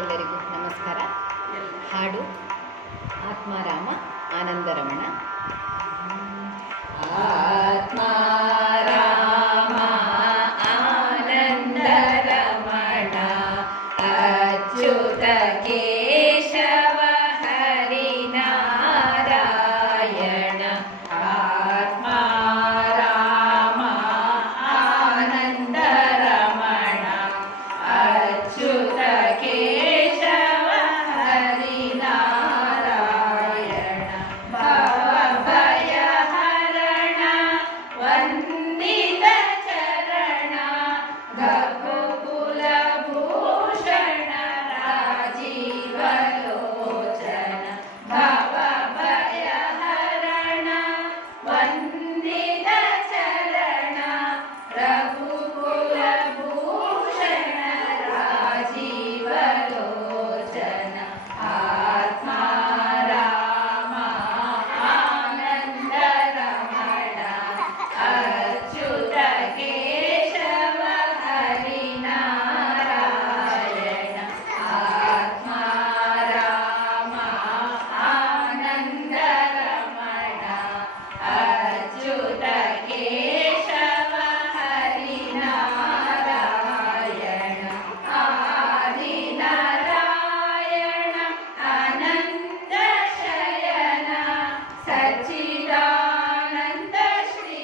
ಎಲ್ಲರಿಗೂ ನಮಸ್ಕಾರ. ಹಾಡು ಆತ್ಮಾರಾಮ ಆನಂದರಮಣ. ಆತ್ಮಾರಾಮ ಆನಂದರಮಣ ಅಚ್ಯುತ ಕೇಶವ ಹರಿನಾರಾಯಣ. ಆತ್ಮಾರಾಮ ಆನಂದರಮಣ ಅಚ್ಯುತ ಕೇಶವ ಹರಿನಾರಾಯಣ. ಭವಭಯ ಹರಣ ವಂದಿತ ಚರಣ ಘಕುಕುಲ ಭೂಷಣ ರಾಜೀವ ಲೋಚನ. ಭವಭಯ ಹರಣ ವಂದಿತ ಚರಣ ರಘುಕುಲ ಭೂಷಣ ರಾಜೀವ ಲೋಚನ. ಆತ್ಮಾರಾಮ ಆನಂದರಮಣ ಅಚ್ಯುತ ಕೇಶವ ಹರಿನಾರಾಯಣ. ಆತ್ಮಾರಾಮ ಆನಂದರಮಣ ಅಚ್ಯುತ ಕೇಶವ ಹರಿನಾರಾಯಣ. ಆದಿನಾರಾಯಣ ಅನಂತ ಶಯನ ಸಚ್ಚಿದಾನಂದ ಶ್ರೀ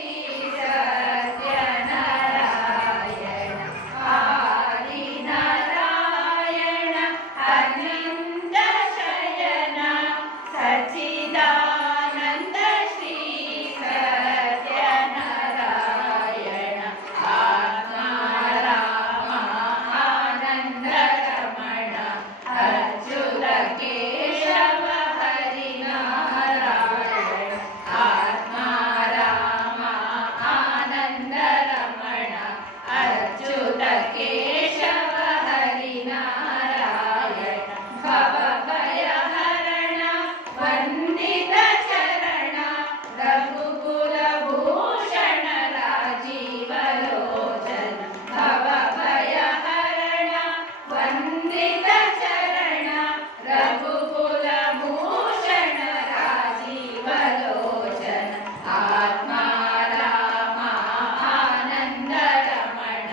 ಸತ್ಯನಾರಾಯಣ. ಆದಿನಾರಾಯಣ ಅನಂತ ಶಯನ ಸಚ್ಚಿದಾನಂದ ಶ್ರೀ ಸತ್ಯನಾರಾಯಣ. ಆತ್ಮಾರಾಮ ಆನಂದರಮಣ ಅಚ್ಯುತ ಕೇಶವ ಹರಿನಾರಾಯಣ. ಆತ್ಮಾರಾಮ ಆನಂದರಮಣ ಅಚ್ಯುತ ಕೇಶವ ಹರಿನಾರಾಯಣ. ಭವಭಯ ಹರಣ ವಂದಿತ ಚರಣ ರಘುಕುಲ ಭೂಷಣ ರಾಜೀವ ಲೋಚನ. ಭವಭಯ ಹರಣ ವಂದಿತ ಚರಣ ರಘುಕುಲ ಭೂಷಣ ರಾಜೀವ ಲೋಚನ. ಆತ್ಮಾರಾಮ ಆನಂದರಮಣ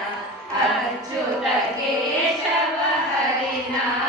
ಅಚ್ಯುತ ಕೇಶವ ಹರಿನಾರಾಯಣ.